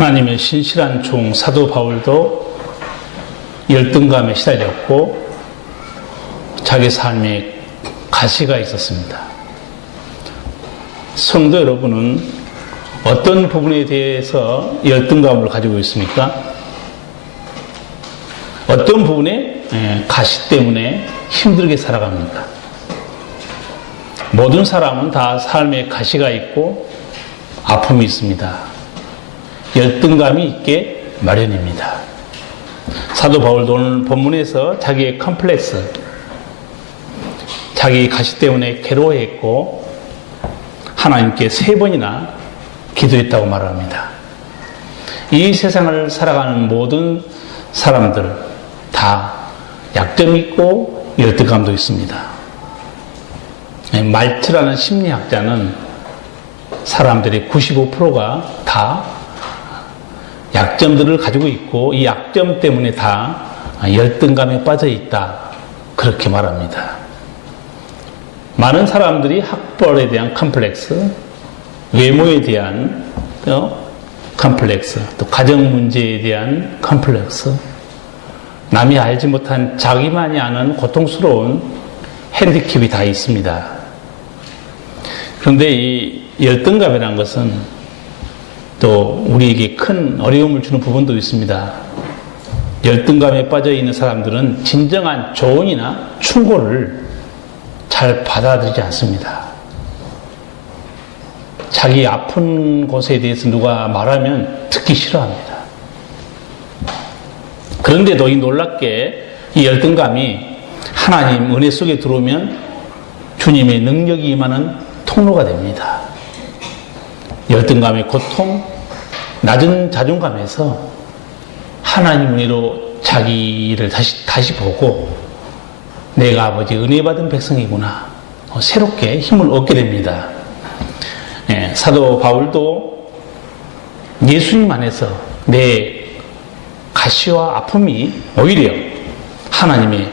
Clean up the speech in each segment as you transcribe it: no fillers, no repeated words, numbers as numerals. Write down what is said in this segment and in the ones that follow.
하나님의 신실한 종 사도 바울도 열등감에 시달렸고 자기 삶에 가시가 있었습니다. 성도 여러분은 어떤 부분에 대해서 열등감을 가지고 있습니까? 어떤 부분에 가시 때문에 힘들게 살아갑니까? 모든 사람은 다 삶에 가시가 있고 아픔이 있습니다. 열등감이 있게 마련입니다. 사도 바울도 오늘 본문에서 자기의 컴플렉스, 자기 가시 때문에 괴로워했고 하나님께 3번이나 기도했다고 말합니다. 이 세상을 살아가는 모든 사람들 다 약점이 있고 열등감도 있습니다. 말츠라는 심리학자는 사람들의 95%가 다 약점들을 가지고 있고 이 약점 때문에 다 열등감에 빠져 있다, 그렇게 말합니다. 많은 사람들이 학벌에 대한 컴플렉스, 외모에 대한 컴플렉스, 또 가정 문제에 대한 컴플렉스, 남이 알지 못한 자기만이 아는 고통스러운 핸디캡이 다 있습니다. 그런데 이 열등감이라는 것은 또 우리에게 큰 어려움을 주는 부분도 있습니다. 열등감에 빠져 있는 사람들은 진정한 조언이나 충고를 잘 받아들이지 않습니다. 자기 아픈 곳에 대해서 누가 말하면 듣기 싫어합니다. 그런데도 이 놀랍게 이 열등감이 하나님 은혜 속에 들어오면 주님의 능력이 임하는 통로가 됩니다. 열등감의 고통, 낮은 자존감에서 하나님 은혜로 자기를 다시 보고 내가 아버지 은혜 받은 백성이구나, 새롭게 힘을 얻게 됩니다. 사도 바울도 예수님 안에서 내 가시와 아픔이 오히려 하나님의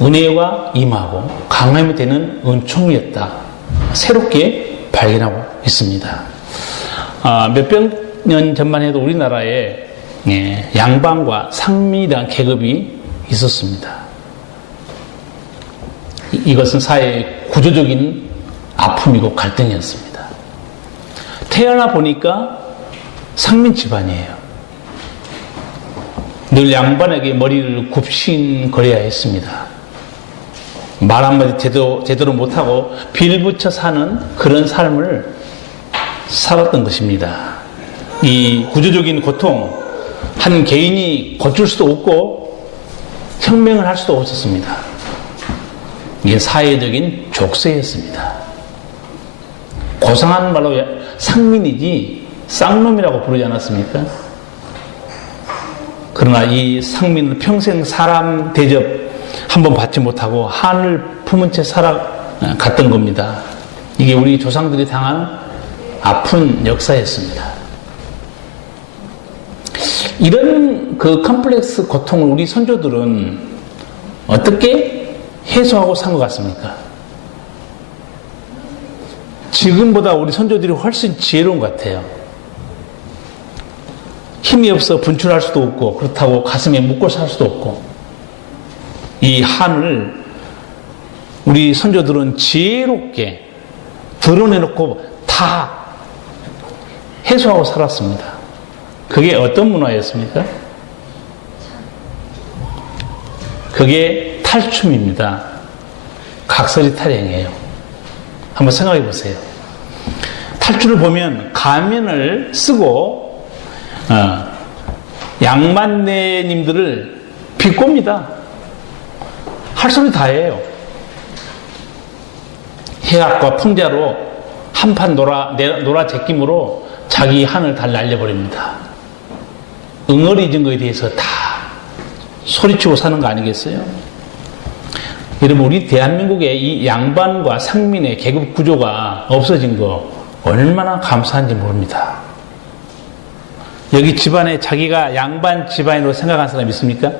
은혜와 임하고 강함이 되는 은총이었다, 새롭게 발견하고 있습니다. 몇백 년 전만 해도 우리나라에 양반과 상민이라는 계급이 있었습니다. 이것은 사회의 구조적인 아픔이고 갈등이었습니다. 태어나 보니까 상민 집안이에요. 늘 양반에게 머리를 굽신거려야 했습니다. 말 한마디 제대로 못하고 빌붙여 사는 그런 삶을 살았던 것입니다. 이 구조적인 고통, 한 개인이 고칠 수도 없고 혁명을 할 수도 없었습니다. 이게 사회적인 족쇄였습니다. 고상한 말로 상민이지 쌍놈이라고 부르지 않았습니까? 그러나 이 상민은 평생 사람 대접 한번 받지 못하고 한을 품은 채 살아갔던 겁니다. 이게 우리 조상들이 당한 아픈 역사였습니다. 이런 그 컴플렉스 고통을 우리 선조들은 어떻게 해소하고 산 것 같습니까? 지금보다 우리 선조들이 훨씬 지혜로운 것 같아요. 힘이 없어 분출할 수도 없고 그렇다고 가슴에 묻고 살 수도 없고, 이 한을 우리 선조들은 지혜롭게 드러내놓고 다 해소하고 살았습니다. 그게 어떤 문화였습니까? 그게 탈춤입니다. 각설이 탈행이에요. 한번 생각해 보세요. 탈춤을 보면 가면을 쓰고 양반네님들을 비꼽니다. 할 소리 다 해요. 해악과 풍자로 한판 놀아 제낌으로 자기 한을 다 날려버립니다. 응어리진 거에 대해서 다 소리치고 사는 거 아니겠어요? 여러분, 우리 대한민국의 이 양반과 상민의 계급 구조가 없어진 거 얼마나 감사한지 모릅니다. 여기 집안에 자기가 양반 집안으로 생각하는 사람 있습니까?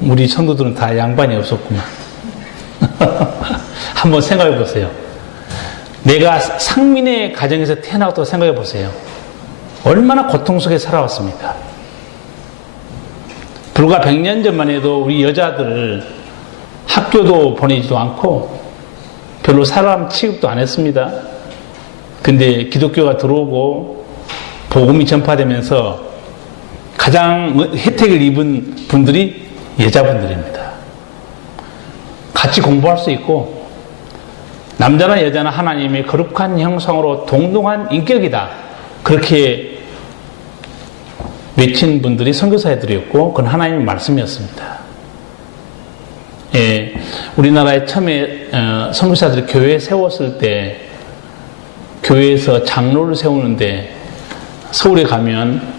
우리 성도들은 다 양반이 없었구만. 한번 생각해 보세요. 내가 상민의 가정에서 태어나왔다고 생각해 보세요. 얼마나 고통 속에 살아왔습니까? 불과 100년 전만 해도 우리 여자들 학교도 보내지도 않고 별로 사람 취급도 안 했습니다. 근데 기독교가 들어오고 복음이 전파되면서 가장 혜택을 입은 분들이 여자분들입니다. 같이 공부할 수 있고 남자나 여자나 하나님의 거룩한 형상으로 동등한 인격이다. 그렇게 외친 분들이 선교사들이었고 그건 하나님의 말씀이었습니다. 예, 우리나라에 처음에 선교사들이 교회 세웠을 때 교회에서 장로를 세우는데 서울에 가면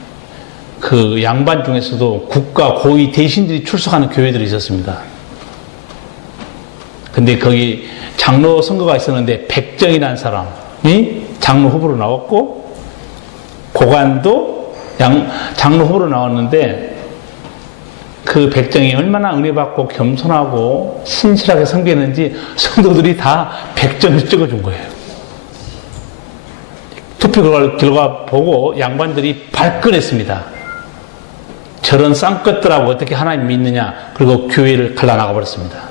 그 양반 중에서도 국가 고위 대신들이 출석하는 교회들이 있었습니다. 근데 거기 장로 선거가 있었는데 백정이라는 사람이 장로 후보로 나왔고 고관도 장로 후보로 나왔는데 그 백정이 얼마나 은혜받고 겸손하고 신실하게 섬기는지 성도들이 다 백정을 찍어준 거예요. 투표 결과 보고 양반들이 발끈했습니다. 저런 쌍것들하고 어떻게 하나님 믿느냐. 그리고 교회를 갈라나가 버렸습니다.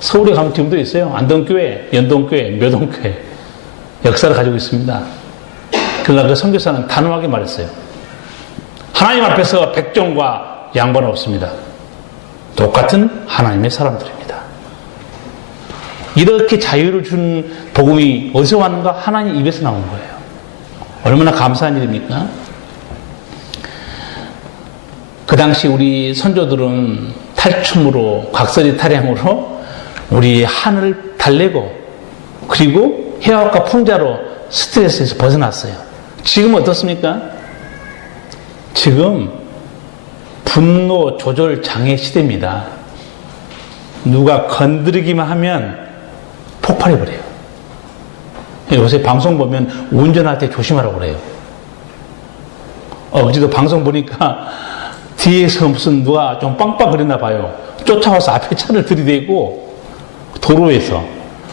서울에 가면 지금도 있어요. 안동교회, 연동교회, 묘동교회 역사를 가지고 있습니다. 그러나 그 선교사는 단호하게 말했어요. 하나님 앞에서 백정과 양반은 없습니다. 똑같은 하나님의 사람들입니다. 이렇게 자유를 준 복음이 어디서 왔는가? 하나님 입에서 나온 거예요. 얼마나 감사한 일입니까? 그 당시 우리 선조들은 탈춤으로, 각설이 탈향으로 우리 한을 달래고 그리고 해학과 풍자로 스트레스에서 벗어났어요. 지금 어떻습니까? 지금 분노 조절 장애 시대입니다. 누가 건드리기만 하면 폭발해버려요. 요새 방송 보면 운전할 때 조심하라고 그래요. 어제도 방송 보니까 뒤에서 무슨 누가 좀 빵빵거렸나 봐요. 쫓아와서 앞에 차를 들이대고 도로에서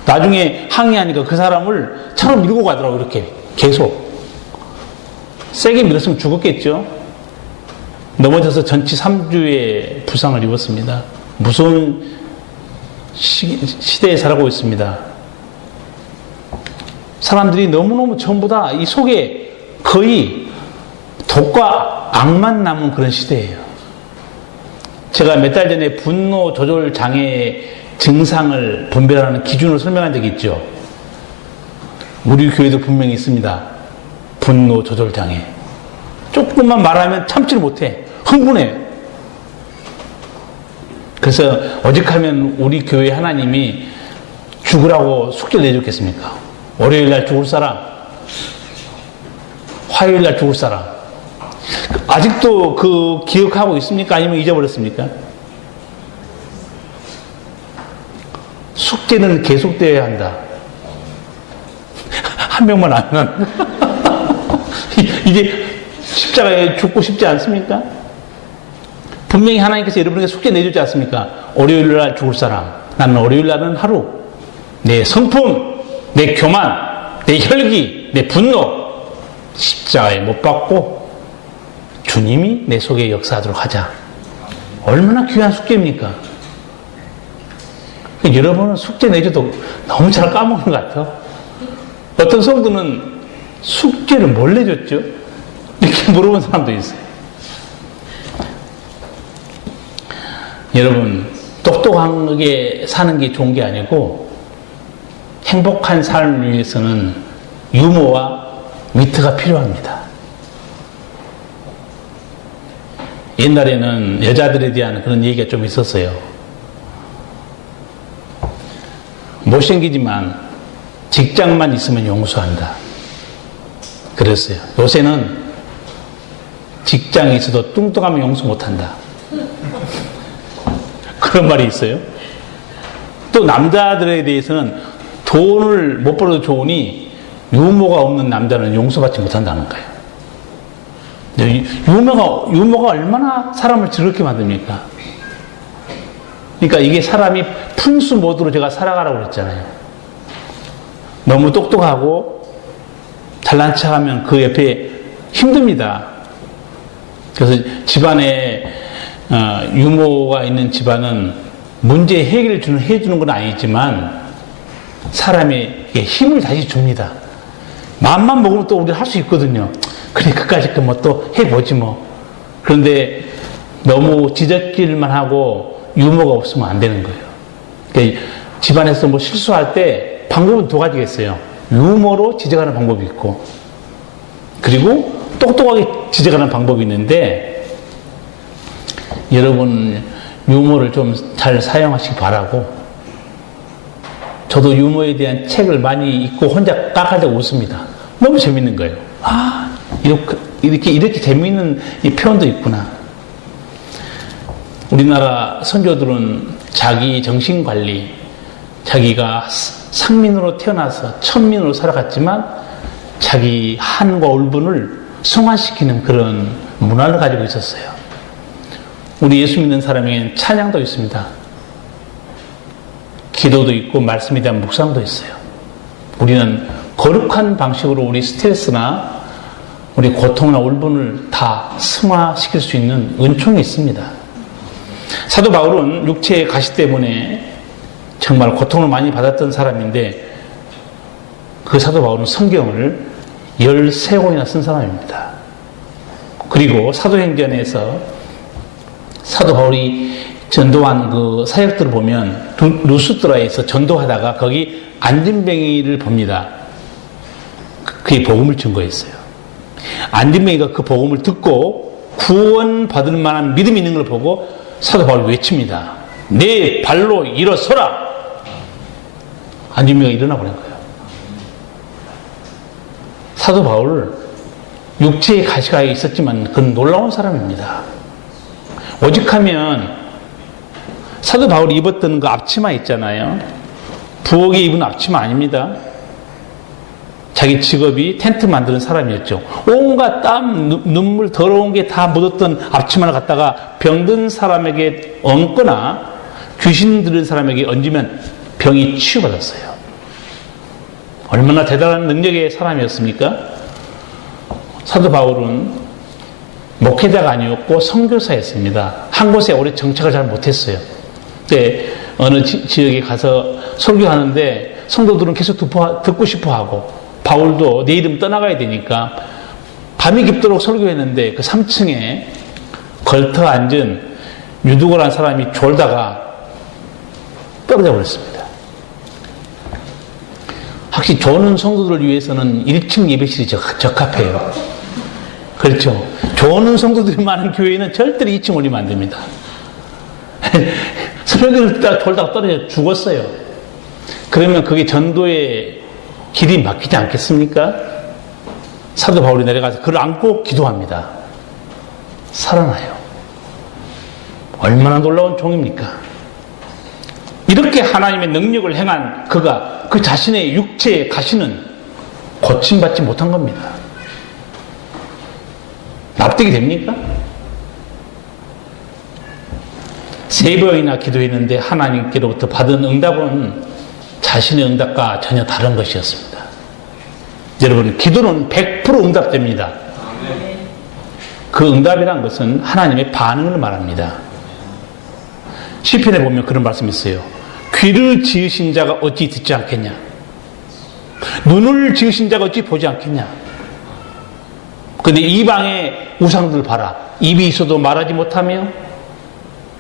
나중에 항의하니까 그 사람을 차로 밀고 가더라고요. 이렇게 계속 세게 밀었으면 죽었겠죠. 넘어져서 전치 3주의 부상을 입었습니다. 무서운 시대에 살아가고 있습니다. 사람들이 너무너무 전부 다 이 속에 거의 독과 악만 남은 그런 시대예요. 제가 몇 달 전에 분노 조절 장애 증상을 분별하는 기준을 설명한 적이 있죠. 우리 교회도 분명히 있습니다. 분노 조절 장애. 조금만 말하면 참지를 못해. 흥분해. 그래서 오직하면 우리 교회 하나님이 죽으라고 숙제를 내줬겠습니까? 월요일날 죽을 사람, 화요일날 죽을 사람. 아직도 그 기억하고 있습니까? 아니면 잊어버렸습니까? 숙제는 계속되어야 한다. 한 명만 하면 이제 십자가에 죽고 싶지 않습니까? 분명히 하나님께서 여러분에게 숙제 내주지 않습니까? 월요일날 죽을 사람. 나는 월요일날은 하루 내 성품, 내 교만, 내 혈기, 내 분노 십자가에 못 박고 주님이 내 속에 역사하도록 하자. 얼마나 귀한 숙제입니까? 여러분은 숙제 내줘도 너무 잘 까먹는 것 같아. 어떤 성도는 숙제를 뭘 내줬죠? 이렇게 물어본 사람도 있어요. 여러분, 똑똑하게 사는 게 좋은 게 아니고 행복한 삶을 위해서는 유머와 위트가 필요합니다. 옛날에는 여자들에 대한 그런 얘기가 좀 있었어요. 못생기지만 직장만 있으면 용서한다. 그랬어요. 요새는 직장에 있어도 뚱뚱하면 용서 못한다. 그런 말이 있어요. 또 남자들에 대해서는 돈을 못 벌어도 좋으니 유머가 없는 남자는 용서받지 못한다는 거예요. 유머가 얼마나 사람을 즐겁게 만듭니까? 그러니까 이게 사람이 분수 모드로 제가 살아가라고 그랬잖아요. 너무 똑똑하고 잘난 척하면 그 옆에 힘듭니다. 그래서 집안에 유모가 있는 집안은 문제 해결을 해주는 건 아니지만 사람에게 힘을 다시 줍니다. 마음만 먹으면 또 우리 할 수 있거든요. 그래, 그까짓 거 뭐 또 해보지 뭐. 그런데 너무 지적질만 하고 유머가 없으면 안 되는 거예요. 그러니까 집안에서 뭐 실수할 때 방법은 두 가지가 있어요. 유머로 지적하는 방법이 있고, 그리고 똑똑하게 지적하는 방법이 있는데, 여러분 유머를 좀 잘 사용하시기 바라고, 저도 유머에 대한 책을 많이 읽고 혼자 깍할 때 웃습니다. 너무 재밌는 거예요. 아, 이렇게 재미있는 이 표현도 있구나. 우리나라 선조들은 자기 정신관리, 자기가 상민으로 태어나서 천민으로 살아갔지만 자기 한과 울분을 승화시키는 그런 문화를 가지고 있었어요. 우리 예수 믿는 사람에게는 찬양도 있습니다. 기도도 있고 말씀에 대한 묵상도 있어요. 우리는 거룩한 방식으로 우리 스트레스나 우리 고통이나 울분을 다 승화시킬 수 있는 은총이 있습니다. 사도 바울은 육체의 가시 때문에 정말 고통을 많이 받았던 사람인데, 그 사도 바울은 성경을 13권이나 쓴 사람입니다. 그리고 사도행전에서 사도 바울이 전도한 그 사역들을 보면 루스드라에서 전도하다가 거기 안진뱅이를 봅니다. 그게 복음을 증거했어요. 안진뱅이가 그 복음을 듣고 구원받을 만한 믿음이 있는 걸 보고 사도 바울이 외칩니다. 내 발로 일어서라! 안진뱅이가 일어나 버린 거예요. 사도 바울, 육체의 가시가 있었지만 그건 놀라운 사람입니다. 오직하면 사도 바울이 입었던 그 앞치마 있잖아요. 부엌에 입은 앞치마 아닙니다. 자기 직업이 텐트 만드는 사람이었죠. 온갖 땀, 눈물, 더러운 게 다 묻었던 앞치마를 갖다가 병든 사람에게 얹거나 귀신 들은 사람에게 얹으면 병이 치유받았어요. 얼마나 대단한 능력의 사람이었습니까? 사도 바울은 목회자가 아니었고 선교사였습니다. 한 곳에 오래 정착을 잘 못했어요. 그때 어느 지역에 가서 설교하는데 성도들은 계속 듣고 싶어하고, 바울도 내일은 떠나가야 되니까 밤이 깊도록 설교했는데 그 3층에 걸터 앉은 유두고라는 사람이 졸다가 떨어져 버렸습니다. 확실히 조는 성도들을 위해서는 1층 예배실이 적합해요. 그렇죠. 조는 성도들이 많은 교회는 절대로 2층 올리면 안 됩니다. 설교를 듣다가 졸다가 떨어져 죽었어요. 그러면 그게 전도의 길이 막히지 않겠습니까? 사도 바울이 내려가서 그를 안고 기도합니다. 살아나요. 얼마나 놀라운 종입니까? 이렇게 하나님의 능력을 행한 그가 그 자신의 육체의 가시는 고침받지 못한 겁니다. 납득이 됩니까? 3번이나 기도했는데 하나님께로부터 받은 응답은 자신의 응답과 전혀 다른 것이었습니다. 여러분, 기도는 100% 응답됩니다. 그 응답이란 것은 하나님의 반응을 말합니다. 시편에 보면 그런 말씀이 있어요. 귀를 지으신 자가 어찌 듣지 않겠냐? 눈을 지으신 자가 어찌 보지 않겠냐? 근데 이방의 우상들 봐라. 입이 있어도 말하지 못하며,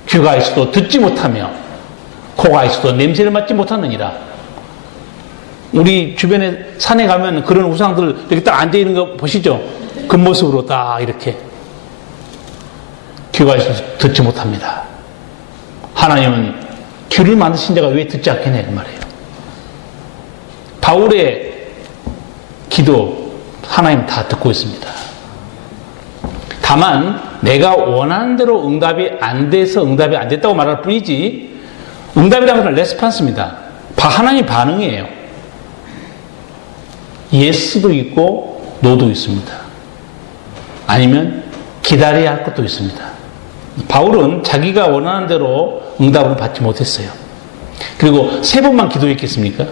귀가 있어도 듣지 못하며, 코가 있어도 냄새를 맡지 못하느니라. 우리 주변에 산에 가면 그런 우상들 이렇게 딱 앉아있는 거 보시죠? 그 모습으로 딱 이렇게. 귀가 있어도 듣지 못합니다. 하나님은 귀를 만드신 자가 왜 듣지 않겠냐 그 말이에요. 바울의 기도 하나님 다 듣고 있습니다. 다만 내가 원하는 대로 응답이 안 돼서 응답이 안 됐다고 말할 뿐이지, 응답이라는 건 레스판스입니다. 하나님 반응이에요. 예스도 있고 노도 있습니다. 아니면 기다려야 할 것도 있습니다. 바울은 자기가 원하는 대로 응답을 받지 못했어요. 그리고 3번만 기도했겠습니까?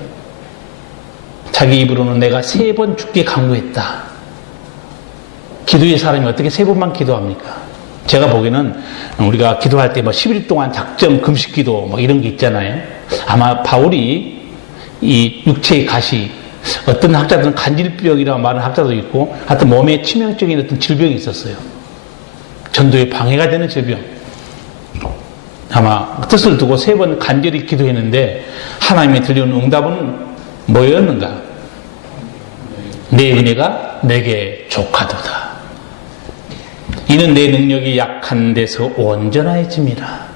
자기 입으로는 내가 3번 죽게 강구했다. 기도의 사람이 어떻게 세 번만 기도합니까? 제가 보기에는 우리가 기도할 때 뭐 10일 동안 작정 금식 기도 뭐 이런 게 있잖아요. 아마 바울이 이 육체의 가시, 어떤 학자들은 간질병이라고 말하는 학자도 있고, 하여튼 몸에 치명적인 어떤 질병이 있었어요. 전도에 방해가 되는 질병. 아마 뜻을 두고 세 번 간절히 기도했는데 하나님이 들려오는 응답은 뭐였는가? 내 은혜가 내게 족하도다. 이는 내 능력이 약한 데서 온전해짐이라.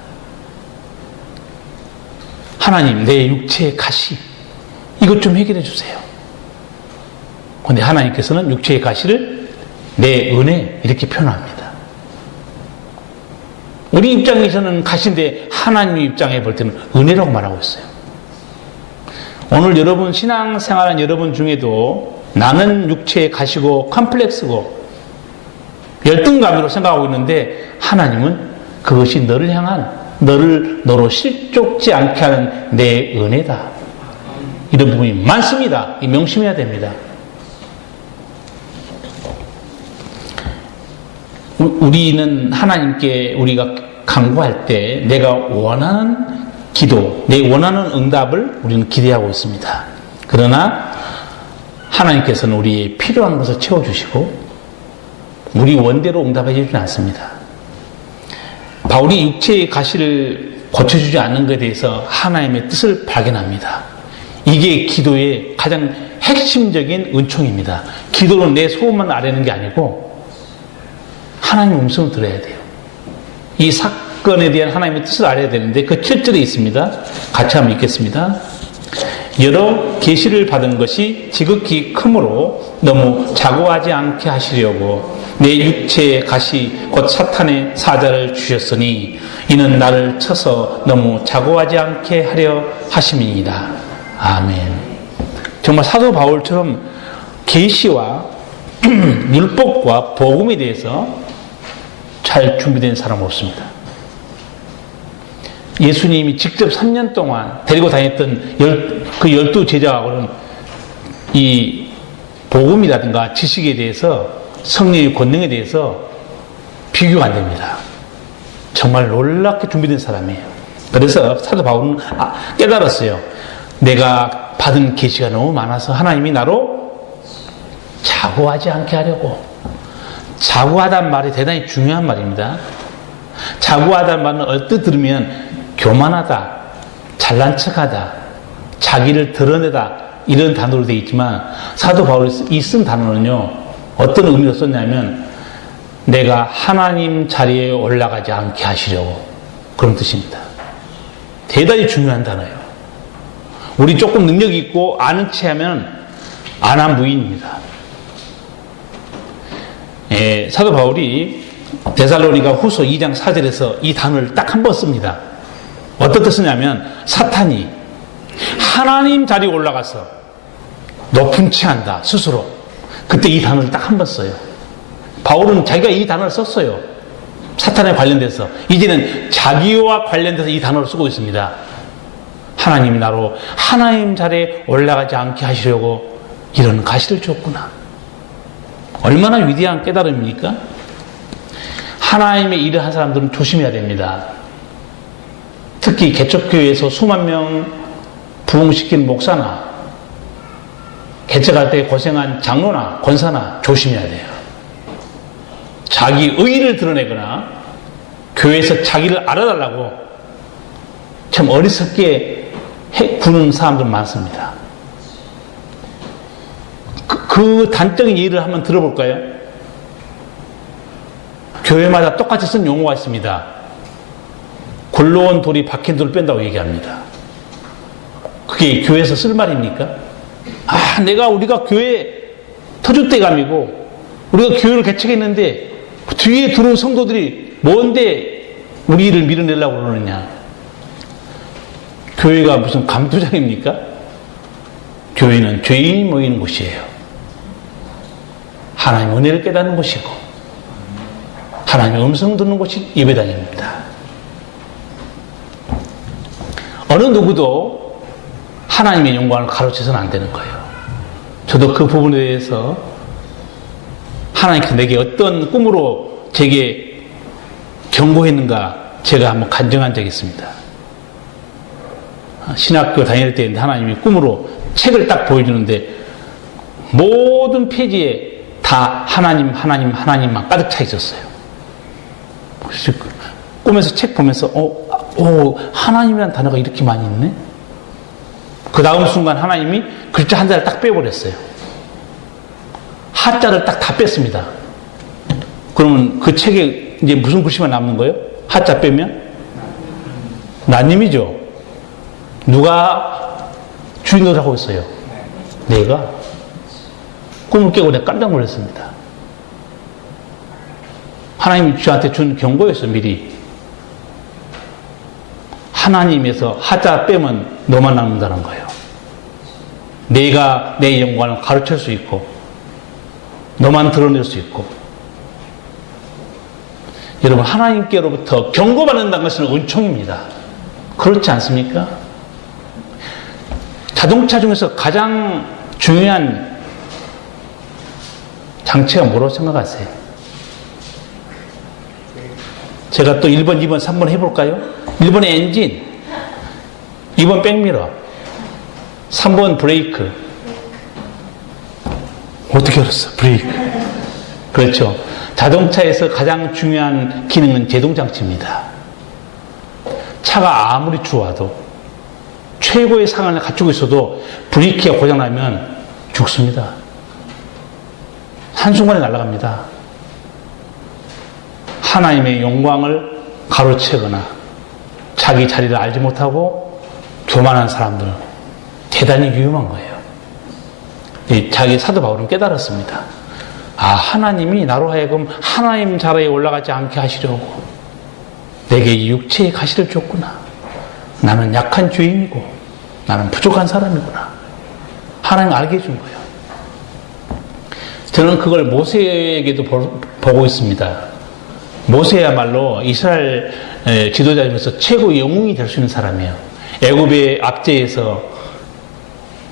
하나님, 내 육체의 가시 이것 좀 해결해 주세요. 그런데 하나님께서는 육체의 가시를 내 은혜 이렇게 표현합니다. 우리 입장에서는 가시인데 하나님 입장에 볼 때는 은혜라고 말하고 있어요. 오늘 여러분 신앙생활한 여러분 중에도 나는 육체의 가시고 컴플렉스고 열등감으로 생각하고 있는데 하나님은 그것이 너를 향한 너로 실족지 않게 하는 내 은혜다. 이런 부분이 많습니다. 명심해야 됩니다. 우리는 하나님께 우리가 간구할 때 내가 원하는 기도, 내 원하는 응답을 우리는 기대하고 있습니다. 그러나 하나님께서는 우리의 필요한 것을 채워주시고 우리 원대로 응답해 주지는 않습니다. 바울이 육체의 가시를 고쳐주지 않는 것에 대해서 하나님의 뜻을 발견합니다. 이게 기도의 가장 핵심적인 은총입니다. 기도는 내 소원만 아뢰는 게 아니고 하나님의 음성을 들어야 돼요. 이 사건에 대한 하나님의 뜻을 알아야 되는데 그 7절에 있습니다. 같이 한번 읽겠습니다. 여러 계시를 받은 것이 지극히 크므로 너무 자고하지 않게 하시려고 내 육체의 가시 곧 사탄의 사자를 주셨으니 이는 나를 쳐서 너무 자고하지 않게 하려 하심이니이다. 아멘. 정말 사도 바울처럼 계시와 율법과 복음에 대해서 잘 준비된 사람 없습니다. 예수님이 직접 3년 동안 데리고 다녔던 그 12 제자하고는 이 복음이라든가 지식에 대해서 성령의 권능에 대해서 비교가 안 됩니다. 정말 놀랍게 준비된 사람이에요. 그래서 사도 바울은 깨달았어요. 내가 받은 계시가 너무 많아서 하나님이 나로 자고하지 않게 하려고. 자고하다는 말이 대단히 중요한 말입니다. 자고하다는 말은 얼뜻 들으면 교만하다, 잘난 척하다, 자기를 드러내다 이런 단어로 되어 있지만 사도 바울이 이 쓴 단어는요 어떤 의미로 썼냐면 내가 하나님 자리에 올라가지 않게 하시려고 그런 뜻입니다. 대단히 중요한 단어예요. 우리 조금 능력이 있고 아는 체 하면 안한무인입니다. 사도 바울이 데살로니가 후서 2장 4절에서 이 단어를 딱 한 번 씁니다. 어떤 뜻이냐면 사탄이 하나님 자리에 올라가서 높은 체한다 스스로. 그때 이 단어를 딱 한 번 써요. 바울은 자기가 이 단어를 썼어요. 사탄에 관련돼서. 이제는 자기와 관련돼서 이 단어를 쓰고 있습니다. 하나님이 나로 하나님 자리에 올라가지 않게 하시려고 이런 가시를 줬구나. 얼마나 위대한 깨달음입니까? 하나님의 일을 한 사람들은 조심해야 됩니다. 특히 개척교회에서 수만 명 부흥시킨 목사나 개척할 때 고생한 장로나 권사나 조심해야 돼요. 자기 의의를 드러내거나 교회에서 자기를 알아달라고 참 어리석게 구는 사람들 많습니다. 그 단적인 예를 한번 들어볼까요? 교회마다 똑같이 쓴 용어가 있습니다. 굴러온 돌이 박힌 돌을 뺀다고 얘기합니다. 그게 교회에서 쓸 말입니까? 우리가 교회 터줏대감이고 우리가 교회를 개척했는데 뒤에 들어온 성도들이 뭔데 우리를 밀어내려고 그러느냐. 교회가 무슨 감투장입니까? 교회는 죄인이 모이는 곳이에요. 하나님의 은혜를 깨닫는 곳이고 하나님의 음성 듣는 곳이 예배당입니다. 어느 누구도 하나님의 영광을 가로채서는 안 되는 거예요. 저도 그 부분에 대해서 하나님께서 내게 어떤 꿈으로 제게 경고했는가 제가 한번 간증한 적이 있습니다. 신학교 다닐 때 하나님이 꿈으로 책을 딱 보여주는데 모든 페이지에 다 하나님, 하나님, 하나님만 가득 차 있었어요. 그래서 꿈에서 책 보면서 하나님이라는 단어가 이렇게 많이 있네? 그 다음 순간 하나님이 글자 한 자를 딱 빼버렸어요. 하자를 딱 다 뺐습니다. 그러면 그 책에 이제 무슨 글씨만 남는 거예요? 하자 빼면? 나님이죠. 누가 주인을 하고 있어요? 내가. 꿈을 깨고 내가 깜짝 놀랐습니다. 하나님이 저한테 준 경고였어요, 미리. 하나님에서 하자 빼면 너만 남는다는 거예요. 내가 내 영광을 가르칠 수 있고, 너만 드러낼 수 있고. 여러분, 하나님께로부터 경고받는다는 것은 은총입니다. 그렇지 않습니까? 자동차 중에서 가장 중요한 장치가 뭐라고 생각하세요? 제가 또 1번, 2번, 3번 해볼까요? 1번의 엔진, 2번 백미러, 3번 브레이크. 어떻게 알았어? 브레이크. 그렇죠. 자동차에서 가장 중요한 기능은 제동장치입니다. 차가 아무리 좋아도 최고의 상황을 갖추고 있어도 브레이크가 고장나면 죽습니다. 한순간에 날아갑니다. 하나님의 영광을 가로채거나 자기 자리를 알지 못하고 교만한 사람들, 대단히 위험한 거예요. 자기 사도 바울은 깨달았습니다. 하나님이 나로 하여금 하나님 자리에 올라가지 않게 하시려고 내게 이 육체의 가시를 줬구나. 나는 약한 죄인이고 나는 부족한 사람이구나. 하나님 알게 해준 거예요. 저는 그걸 모세에게도 보고 있습니다. 모세야말로 이스라엘 지도자 중에서 최고의 영웅이 될 수 있는 사람이에요. 애굽의 압제에서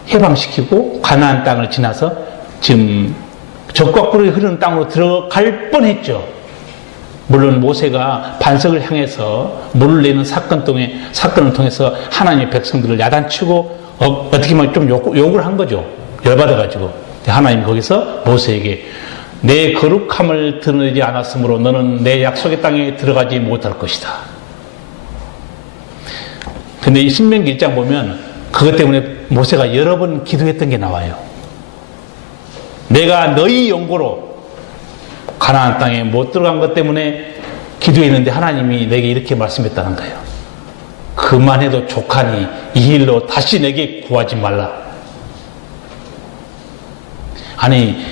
해방시키고 가나안 땅을 지나서 지금 적과 꿀이 흐르는 땅으로 들어갈 뻔했죠. 물론 모세가 반석을 향해서 물을 내는 사건을 통해서 하나님의 백성들을 야단치고 어떻게 보면 좀 욕을 한 거죠. 열받아가지고. 하나님 거기서 모세에게 내 거룩함을 드러내지 않았으므로 너는 내 약속의 땅에 들어가지 못할 것이다. 근데 이 신명기 1장 보면 그것 때문에 모세가 여러 번 기도했던 게 나와요. 내가 너희 영고로 가나안 땅에 못 들어간 것 때문에 기도했는데 하나님이 내게 이렇게 말씀했다는 거예요. 그만해도 족하니 이 일로 다시 내게 구하지 말라. 아니,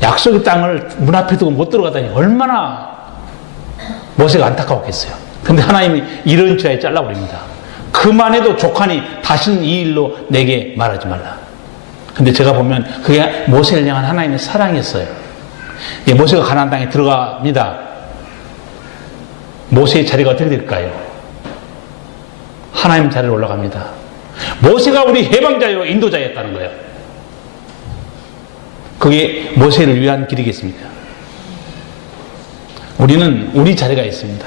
약속의 땅을 문 앞에 두고 못 들어가다니 얼마나 모세가 안타까웠겠어요. 근데 하나님이 이런 지하에 잘라버립니다. 그만해도 족하니 다시는 이 일로 내게 말하지 말라. 근데 제가 보면 그게 모세를 향한 하나님의 사랑이었어요. 모세가 가나안 땅에 들어갑니다. 모세의 자리가 어떻게 될까요? 하나님 자리로 올라갑니다. 모세가 우리 해방자요 인도자였다는 거예요. 그게 모세를 위한 길이겠습니까? 우리는 우리 자리가 있습니다.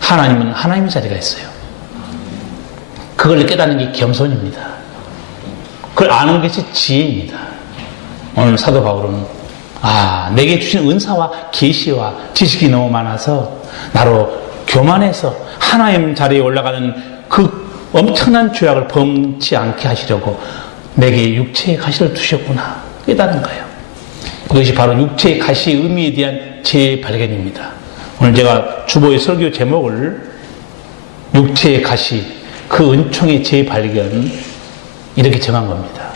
하나님은 하나님의 자리가 있어요. 그걸 깨닫는 게 겸손입니다. 그걸 아는 것이 지혜입니다. 오늘 사도 바울은 내게 주신 은사와 계시와 지식이 너무 많아서 나로 교만해서 하나님 자리에 올라가는 그 엄청난 죄악을 범치 않게 하시려고 내게 육체의 가시를 두셨구나 깨닫는 거예요. 이것이 바로 육체의 가시의 의미에 대한 재발견입니다. 오늘 제가 주보의 설교 제목을 육체의 가시, 그 은총의 재발견 이렇게 정한 겁니다.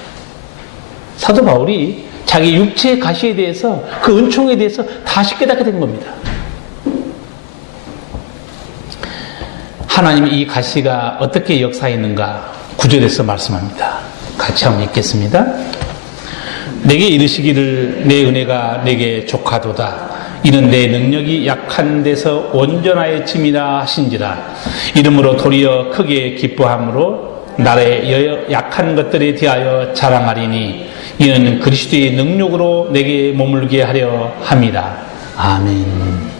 사도 바울이 자기 육체의 가시에 대해서 그 은총에 대해서 다시 깨닫게 된 겁니다. 하나님이 이 가시가 어떻게 역사했는가 9절에서 말씀합니다. 같이 한번 읽겠습니다. 내게 이르시기를 내 은혜가 내게 족하도다. 이는 내 능력이 약한 데서 온전하여짐이라 하신지라. 이러므로 도리어 크게 기뻐함으로 나의 약한 것들에 대하여 자랑하리니 이는 그리스도의 능력으로 내게 머물게 하려 함이라. 아멘.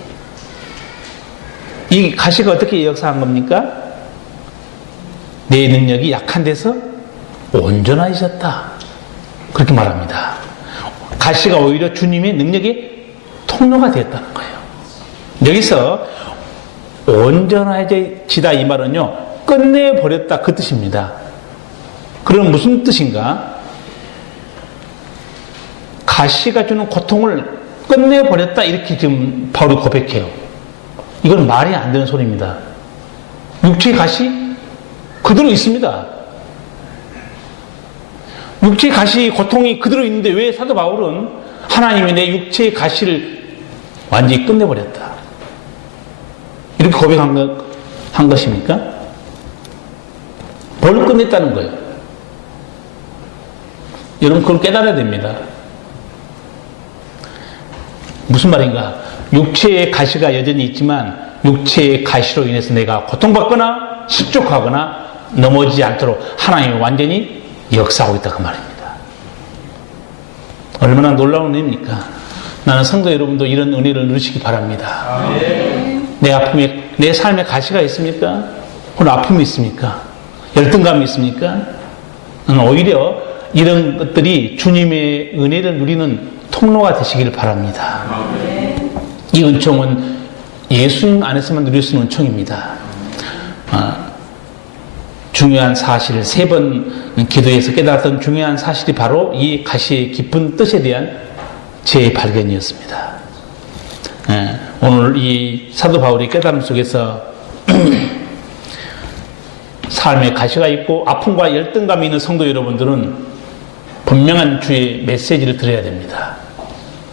이 가시가 어떻게 역사한 겁니까? 내 능력이 약한 데서 온전하셨다. 그렇게 말합니다. 가시가 오히려 주님의 능력의 통로가 되었다는 거예요. 여기서 온전해지다 이 말은요, 끝내버렸다 그 뜻입니다. 그럼 무슨 뜻인가? 가시가 주는 고통을 끝내버렸다 이렇게 지금 바울이 고백해요. 이건 말이 안 되는 소리입니다. 육체의 가시 그대로 있습니다. 육체의 가시 고통이 그대로 있는데 왜 사도 바울은 하나님이 내 육체의 가시를 완전히 끝내버렸다 이렇게 고백한 것입니까? 뭘 끝냈다는 거예요? 여러분 그걸 깨달아야 됩니다. 무슨 말인가? 육체의 가시가 여전히 있지만 육체의 가시로 인해서 내가 고통받거나 실족하거나 넘어지지 않도록 하나님이 완전히 역사하고 있다 그 말입니다. 얼마나 놀라운 은혜입니까? 나는 성도 여러분도 이런 은혜를 누리시기 바랍니다. 내 아픔에, 내 삶에 가시가 있습니까? 혹은 아픔이 있습니까? 열등감이 있습니까? 나는 오히려 이런 것들이 주님의 은혜를 누리는 통로가 되시기를 바랍니다. 이 은총은 예수님 안에서만 누릴 수 있는 은총입니다. 중요한 사실, 3번 기도에서 깨달았던 중요한 사실이 바로 이 가시의 깊은 뜻에 대한 제 발견이었습니다. 오늘 이 사도 바울의 깨달음 속에서 삶에 가시가 있고 아픔과 열등감이 있는 성도 여러분들은 분명한 주의 메시지를 들어야 됩니다.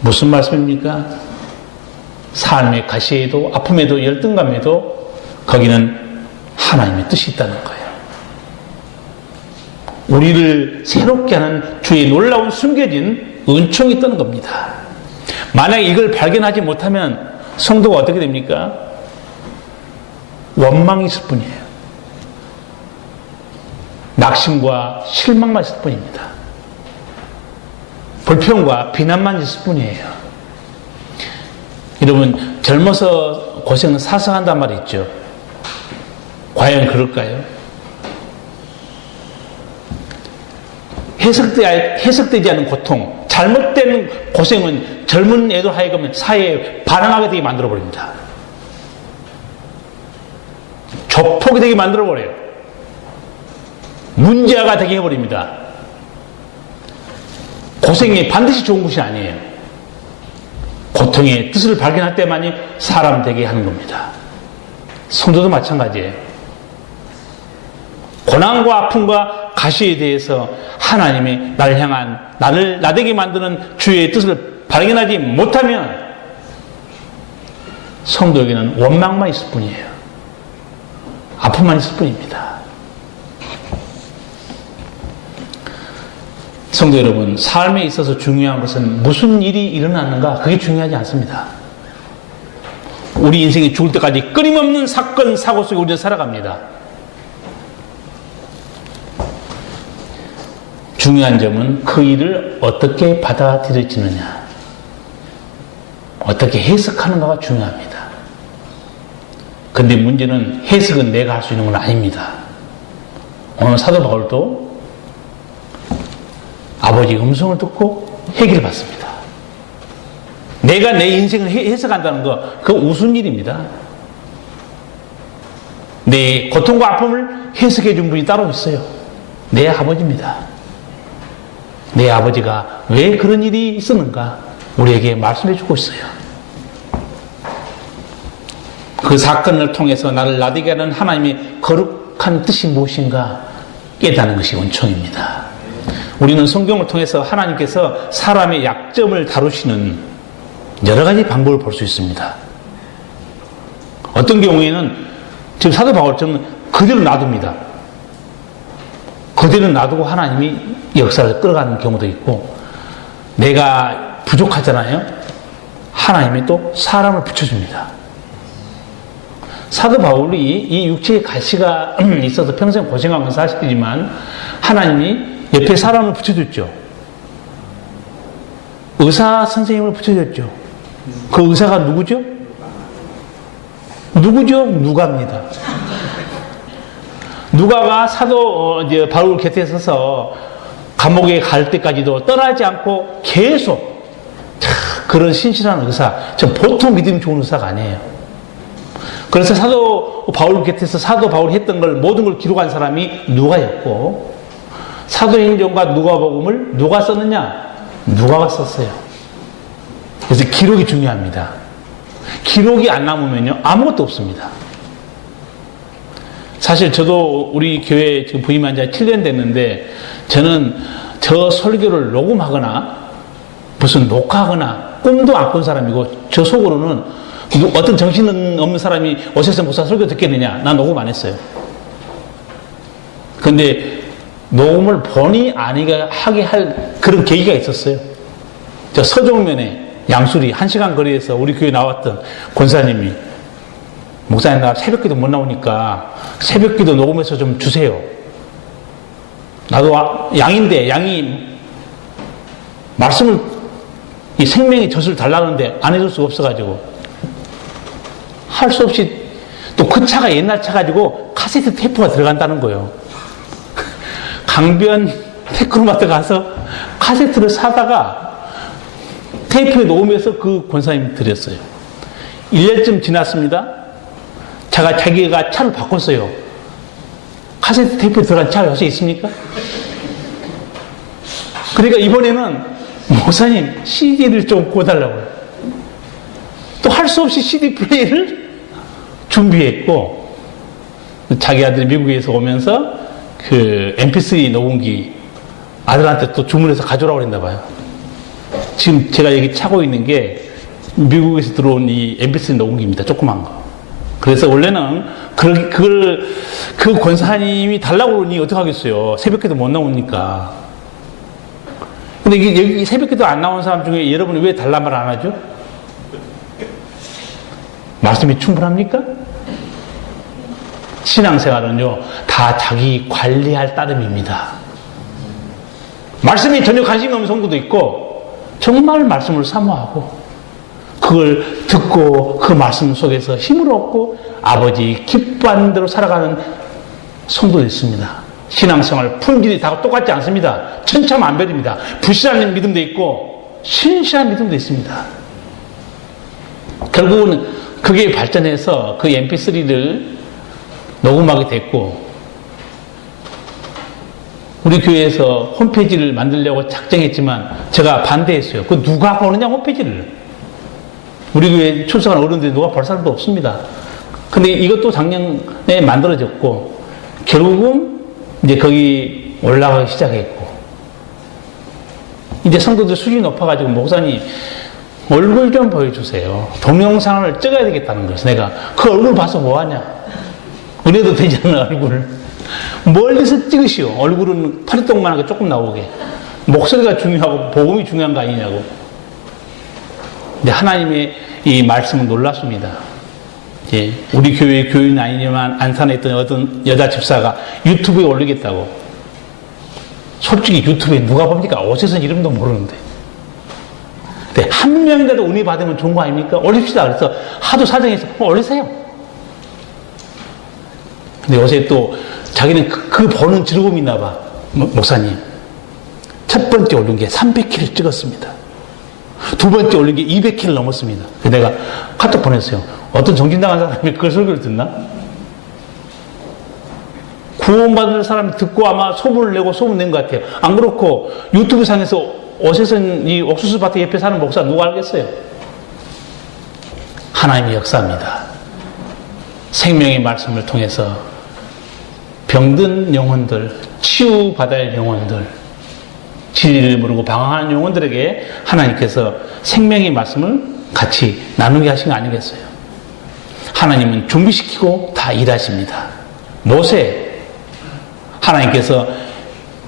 무슨 말씀입니까? 삶의 가시에도 아픔에도 열등감에도 거기는 하나님의 뜻이 있다는 거예요. 우리를 새롭게 하는 주의 놀라운 숨겨진 은총이 있다는 겁니다. 만약에 이걸 발견하지 못하면 성도가 어떻게 됩니까? 원망이 있을 뿐이에요. 낙심과 실망만 있을 뿐입니다. 불평과 비난만 있을 뿐이에요. 여러분, 젊어서 고생은 사서한단 말이 있죠. 과연 그럴까요? 해석되지 않은 고통, 잘못된 고생은 젊은 애들 하여금 사회에 반항하게 되게 만들어버립니다. 조폭이 되게 만들어버려요. 문제아가 되게 해버립니다. 고생이 반드시 좋은 것이 아니에요. 고통의 뜻을 발견할 때만이 사람 되게 하는 겁니다. 성도도 마찬가지예요. 고난과 아픔과 가시에 대해서 하나님이 나를 향한 나를 나되게 만드는 주의 뜻을 발견하지 못하면 성도에게는 원망만 있을 뿐이에요. 아픔만 있을 뿐입니다. 성도 여러분, 삶에 있어서 중요한 것은 무슨 일이 일어났는가 그게 중요하지 않습니다. 우리 인생이 죽을 때까지 끊임없는 사건 사고 속에 우리는 살아갑니다. 중요한 점은 그 일을 어떻게 받아들여지느냐, 어떻게 해석하는가가 중요합니다. 근데 문제는 해석은 내가 할 수 있는 건 아닙니다. 오늘 사도 바울도 아버지의 음성을 듣고 회개를 받습니다. 내가 내 인생을 해석한다는 거, 그거 우스운 일입니다. 내 고통과 아픔을 해석해 준 분이 따로 있어요. 내 아버지입니다. 내 아버지가 왜 그런 일이 있었는가 우리에게 말씀해 주고 있어요. 그 사건을 통해서 나를 나되게 하는 하나님의 거룩한 뜻이 무엇인가 깨닫는 것이 은총입니다. 우리는 성경을 통해서 하나님께서 사람의 약점을 다루시는 여러 가지 방법을 볼 수 있습니다. 어떤 경우에는 지금 사도 바울처럼 그대로 놔둡니다. 그대로 놔두고 하나님이 역사를 끌어가는 경우도 있고, 내가 부족하잖아요. 하나님이 또 사람을 붙여줍니다. 사도 바울이 이 육체의 가시가 있어서 평생 고생한 건 사실이지만 하나님이 옆에 사람을 붙여줬죠. 의사 선생님을 붙여줬죠. 그 의사가 누구죠? 누가입니다. 누가가 사도 이제 바울 곁에 서서 감옥에 갈 때까지도 떠나지 않고 계속 그런 신실한 의사, 저 보통 믿음이 좋은 의사가 아니에요. 그래서 사도 바울 곁에서 사도 바울이 했던 걸 모든 걸 기록한 사람이 누가였고, 사도행전과 누가복음을 누가 썼느냐? 누가가 썼어요. 그래서 기록이 중요합니다. 기록이 안 남으면요 아무것도 없습니다. 사실 저도 우리 교회 지금 부임한 지 7년 됐는데, 저는 저 설교를 녹음하거나 무슨 녹화하거나 꿈도 안 꾼 사람이고, 저 속으로는 어떤 정신없는 사람이 오세선 목사 설교 듣겠느냐, 난 녹음 안 했어요. 근데 녹음을 본의 아니게 하게 할 그런 계기가 있었어요. 저 서종면에 양수리 1시간 거리에서 우리 교회 나왔던 권사님이, 목사님 나 새벽기도 못 나오니까 새벽기도 녹음해서 좀 주세요. 나도 양인데 양이 말씀을, 이 생명의 젖을 달라는데 안 해줄 수가 없어가지고 할 수 없이, 또 그 차가 옛날 차 가지고 카세트 테이프가 들어간다는 거예요. 강변 테크노마트 가서 카세트를 사다가 테이프에 녹음해서 그 권사님 드렸어요. 1년쯤 지났습니다. 자기가 차를 바꿨어요. 카세트 테이프에 들어간 차가 요새 있습니까? 그러니까 이번에는 목사님 CD를 좀 꽂아달라고요. 또 할 수 없이 CD 플레이를 준비했고, 자기 아들이 미국에서 오면서 그 MP3 녹음기 아들한테 또 주문해서 가져오라고 했나 봐요. 지금 제가 여기 차고 있는 게 미국에서 들어온 이 MP3 녹음기입니다. 조그만 거. 그래서 원래는 그 권사님이 달라고 그러니 어떡하겠어요. 새벽기도 못 나오니까. 근데 이게 여기 새벽기도 안 나온 사람 중에 여러분이 왜 달란 말 안 하죠? 말씀이 충분합니까? 신앙생활은요, 다 자기 관리할 따름입니다. 말씀이 전혀 관심이 없는 성도도 있고, 정말 말씀을 사모하고, 그걸 듣고 그 말씀 속에서 힘을 얻고 아버지 기뻐하는 대로 살아가는 성도도 있습니다. 신앙생활 품질이 다 똑같지 않습니다. 천차만별입니다. 불신한 믿음도 있고 신실한 믿음도 있습니다. 결국은 그게 발전해서 그 mp3를 녹음하게 됐고, 우리 교회에서 홈페이지를 만들려고 작정했지만 제가 반대했어요. 그 누가 보느냐 홈페이지를. 우리 교회 출석한 어른들이 누가 볼 사람도 없습니다. 근데 이것도 작년에 만들어졌고, 결국은 이제 거기 올라가기 시작했고, 이제 성도들 수준이 높아가지고 목사님 얼굴 좀 보여주세요. 동영상을 찍어야 되겠다는 거예요. 내가 그 얼굴 봐서 뭐하냐. 은혜도 되지 않는 얼굴을 멀리서 찍으시오. 얼굴은 파리똥만하게 조금 나오게. 목소리가 중요하고 복음이 중요한 거 아니냐고. 근데 하나님의 이 말씀은 놀랍습니다. 예, 우리 교회 교인 아니지만 안산에 있던 어떤 여자 집사가 유튜브에 올리겠다고. 솔직히 유튜브에 누가 봅니까? 오세선 이름도 모르는데. 근데 한 명이라도 은혜 받으면 좋은 거 아닙니까? 올립시다. 그래서 하도 사정해서 올리세요. 근데 요새 또 자기는 그 보는 즐거움이 있나 봐. 목사님. 첫 번째 올린 게 300kg 찍었습니다. 두 번째 올린 게 200kg 넘었습니다. 내가 카톡 보냈어요. 어떤 정진당한 사람이 그 설교를 듣나? 구원받는 사람이 듣고 아마 소문을 내고 소문 낸 것 같아요. 안 그렇고 유튜브 상에서 오세선 이 옥수수밭에 옆에 사는 목사 누가 알겠어요? 하나님의 역사입니다. 생명의 말씀을 통해서 병든 영혼들, 치유받아야 할 영혼들, 진리를 모르고 방황하는 영혼들에게 하나님께서 생명의 말씀을 같이 나누게 하신 거 아니겠어요? 하나님은 준비시키고 다 일하십니다. 모세, 하나님께서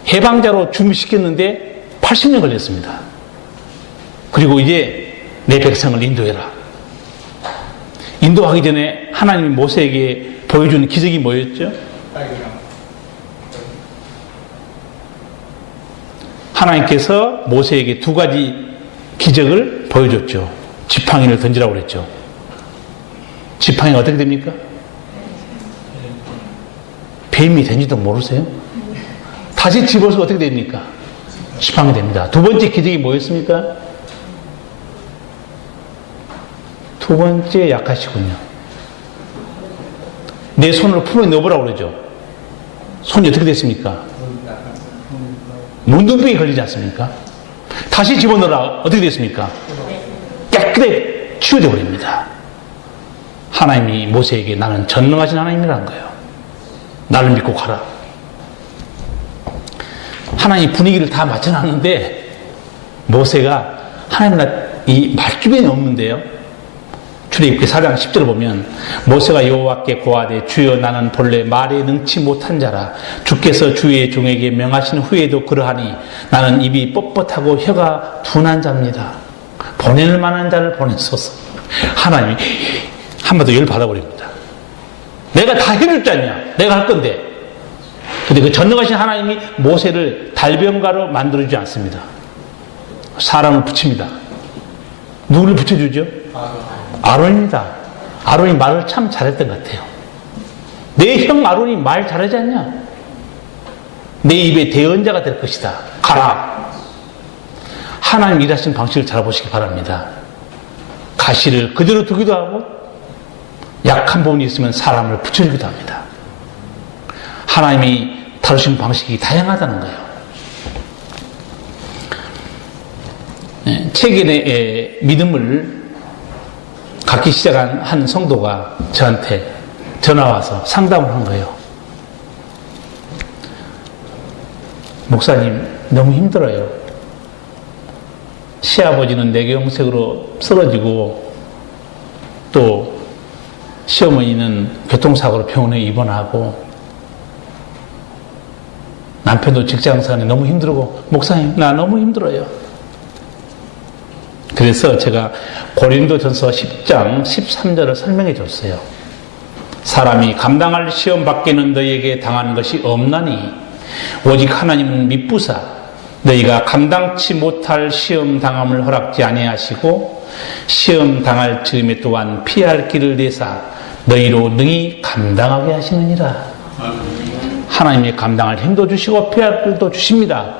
해방자로 준비시켰는데 80년 걸렸습니다. 그리고 이제 내 백성을 인도해라. 인도하기 전에 하나님이 모세에게 보여주는 기적이 뭐였죠? 하나님께서 모세에게 두 가지 기적을 보여줬죠. 지팡이를 던지라고 그랬죠. 지팡이가 어떻게 됩니까? 뱀이 된지도 모르세요? 다시 집어서 어떻게 됩니까? 지팡이 됩니다. 두 번째 기적이 뭐였습니까? 두 번째 약하시군요. 내 손을 품에 넣어보라고 그러죠. 손이 어떻게 됐습니까? 문둥병이 걸리지 않습니까? 다시 집어넣으라 어떻게 됐습니까? 깨끗하게 치유되어 버립니다. 하나님이 모세에게 나는 전능하신 하나님이라는 거예요. 나를 믿고 가라. 하나님 분위기를 다 맞춰놨는데 모세가 하나님 이 말주변이 없는데요. 출애굽기 4장 10절을 보면 모세가 여호와께 고하되 주여 나는 본래 말에 능치 못한 자라 주께서 주의 종에게 명하신 후에도 그러하니 나는 입이 뻣뻣하고 혀가 둔한 자입니다. 보낼 만한 자를 보내소서. 하나님이 한마디로 열 받아버립니다. 내가 다 해줄 줄 아냐? 내가 할 건데. 근데 그 전능하신 하나님이 모세를 달변가로 만들어주지 않습니다. 사람을 붙입니다. 누구를 붙여주죠? 아론입니다. 아론이 말을 참 잘했던 것 같아요. 내 형 아론이 말 잘하지 않냐? 내 입에 대언자가 될 것이다. 가라. 하나님 일하시는 방식을 잘 보시기 바랍니다. 가시를 그대로 두기도 하고 약한 부분이 있으면 사람을 붙여주기도 합니다. 하나님이 다루시는 방식이 다양하다는 거예요. 최근에 믿음을 갖기 시작한 한 성도가 저한테 전화와서 상담을 한 거예요. 목사님, 너무 힘들어요. 시아버지는 뇌경색으로 쓰러지고 또 시어머니는 교통사고로 병원에 입원하고 남편도 직장생활이 너무 힘들고 목사님, 나 너무 힘들어요. 그래서 제가 고린도전서 10장 13절을 설명해 줬어요. 사람이 감당할 시험 밖에는 너희에게 당하는 것이 없나니 오직 하나님은 미쁘사 너희가 감당치 못할 시험 당함을 허락지 아니하시고 시험 당할 즈음에 또한 피할 길을 내사 너희로 능히 감당하게 하시느니라. 하나님이 감당할 힘도 주시고 피할 길도 주십니다.